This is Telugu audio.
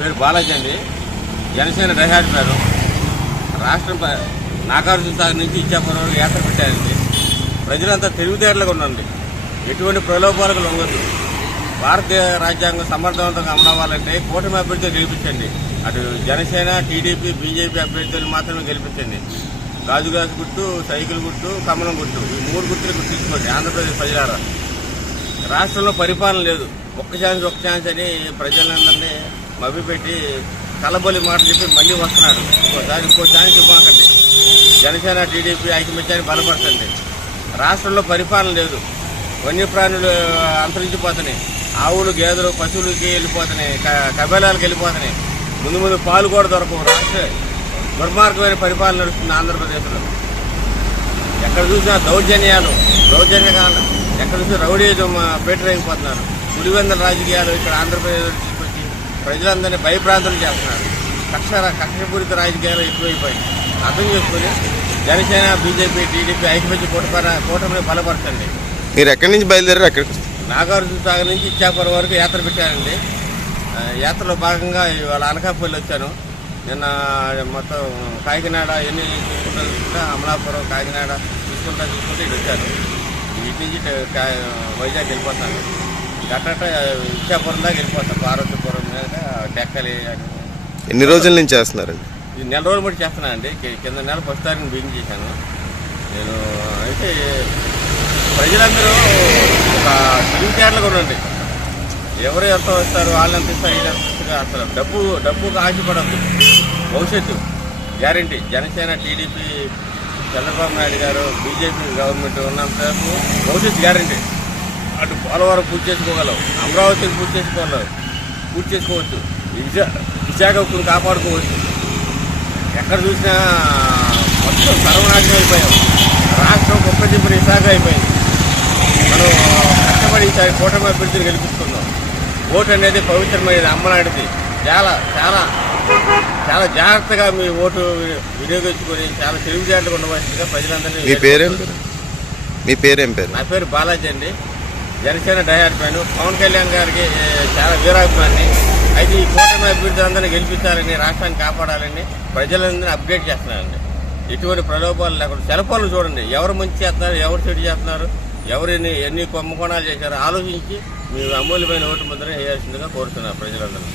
పేరు బాలాజీ అండి. జనసేన డైహాడ్ పేరు. రాష్ట్రం ప- నాగార్జున సాగర్ నుంచి ఇచ్చాపురం వరకు యాత్ర పెట్టారండి. ప్రజలంతా తెలివితేటలుగా ఉండండి. ఎటువంటి ప్రలోభాలకు లొంగదు భారత రాజ్యాంగం సమర్థవంతంగా అమలవ్వాలంటే కూటమి అభ్యర్థులు గెలిపించండి. అటు జనసేన టీడీపీ బీజేపీ అభ్యర్థులు మాత్రమే గెలిపించండి. గాజుగాజు గుట్టు గుర్తు సైకిల్ గుర్తు కమలం గుర్తు ఈ మూడు గుర్తులు గుర్తించుకోండి ఆంధ్రప్రదేశ్ ప్రజలారా. రాష్ట్రంలో పరిపాలన లేదు. ఒక్క ఛాన్స్ ఒక్క ఛాన్స్ అని ప్రజలందరినీ మభ్యపెట్టి కలబొలి మాటలు చెప్పి మళ్ళీ వస్తున్నాడు. ఇంకోసారి ఇంకో ఛాన్స్ ఇవ్వకండి. జనసేన టీడీపీ ఐకమత్యాన్ని బలపరచండి. రాష్ట్రంలో పరిపాలన లేదు. వన్యప్రాణులు అంతరించిపోతున్నాయి. ఆవులు గేదెలు పశువులకి వెళ్ళిపోతున్నాయి. క- కబేలాలకు వెళ్ళిపోతున్నాయి. ముందు ముందు పాలు కూడా దొరకవు. రాష్ట్ర దుర్మార్గమైన పరిపాలన నడుస్తుంది ఆంధ్రప్రదేశ్లో. ఎక్కడ చూసినా దౌర్జన్యాలు దౌర్జన్యకాలం ఎక్కడ చూసినా రౌడీజం పేటరైపోతున్నారు. పులివెందల రాజకీయాలు ఇక్కడ ఆంధ్రప్రదేశ్ ప్రజలందరినీ భయభ్రాంతులు చేస్తున్నారు. కక్ష కక్షపూరిత రాజకీయాలు ఎక్కువైపోయాయి. అర్థం చేసుకుని జనసేన బీజేపీ టీడీపీ ఐక్యమత్య కూటమి కూటమిని బలపరచండి. మీరు ఎక్కడి నుంచి బయలుదేరారు? ఎక్కడికి నాగార్జున సాగర్ నుంచి ఇచ్చాపురం వరకు యాత్ర పెట్టానండి. యాత్రలో భాగంగా ఇవాళ అనకాపల్లి వచ్చాను. నిన్న మొత్తం కాకినాడ ఎన్ని చూసుకుంటా చూసుకుంటా అమలాపురం కాకినాడ చూసుకుంటా చూసుకుంటా ఇటు వచ్చాను. ఇటు నుంచి వైజాగ్ వెళ్ళిపోతాను. గట్టట ఇచ్చాపురం దాకా వెళ్ళిపోతాను. పార్వతీపురం ఎన్ని రోజుల నుంచి చేస్తున్నారండి? ఇది నెల రోజులు బట్టి చేస్తున్నానండి. కి- కింద నెల ఫస్ట్ తారీఖున బిగిన్ చేశాను. నేను అయితే ప్రజలందరూ ఒక తెలివితేటలుగా ఉండండి ఎవరు ఎంత వస్తారు వాళ్ళు ఎంత ఇస్తారు ఎంత ఇస్తారు అసలు డబ్బు డబ్బుకు ఆశపడద్దు. భవిష్యత్తు guarantee. Janasena TDP Chandrababu Naidu garu BJP government ఉన్నంతసేపు భవిష్యత్తు గ్యారంటీ. అటు పోలవరం పూర్తి చేసుకోగలవు. అమరావతిని పూర్తి చేసుకోగలవు. పూర్తి చేసుకోవచ్చు. విశా విశాఖను కాపాడుకోవచ్చు. ఎక్కడ చూసినా మొత్తం సర్వనాశనం అయిపోయాం. రాష్ట్రం గొప్ప చెప్పిన విశాఖ అయిపోయింది. మనం కష్టపడి ఈసారి కూటమి అభ్యర్థిని గెలిపించుకుందాం ఓటు అనేది పవిత్రమైనది అమ్మనాడిది చాలా చాలా చాలా జాగ్రత్తగా మీ ఓటు వినియోగించుకొని చాలా తెలివితేటలుగా ఉండవలసిందిగా ప్రజలందరినీ మీ పేరేం పేరు? మీ పేరేం పేరు? నా పేరు బాలాజీ అండి. జనసేన డైహార్ పవన్ కళ్యాణ్ గారికి చాలా వీరాభిమాని అయితే ఈ కూటమి అభివృద్ధి అందరినీ గెలిపించాలని రాష్ట్రాన్ని కాపాడాలని ప్రజలందరినీ అప్డేట్ చేస్తున్నారండి. ఎటువంటి ప్రలోభాలు లేకుండా సెలఫోన్లు చూడండి. ఎవరు మంచి చేస్తున్నారు ఎవరు చెడు చేస్తున్నారు ఎవరు ఎన్ని ఎన్ని కుంభకోణాలు చేశారో ఆలోచించి మీ అమూల్యమైన ఓటు ముద్ర వేయాల్సిందిగా కోరుతున్నారు ప్రజలందరూ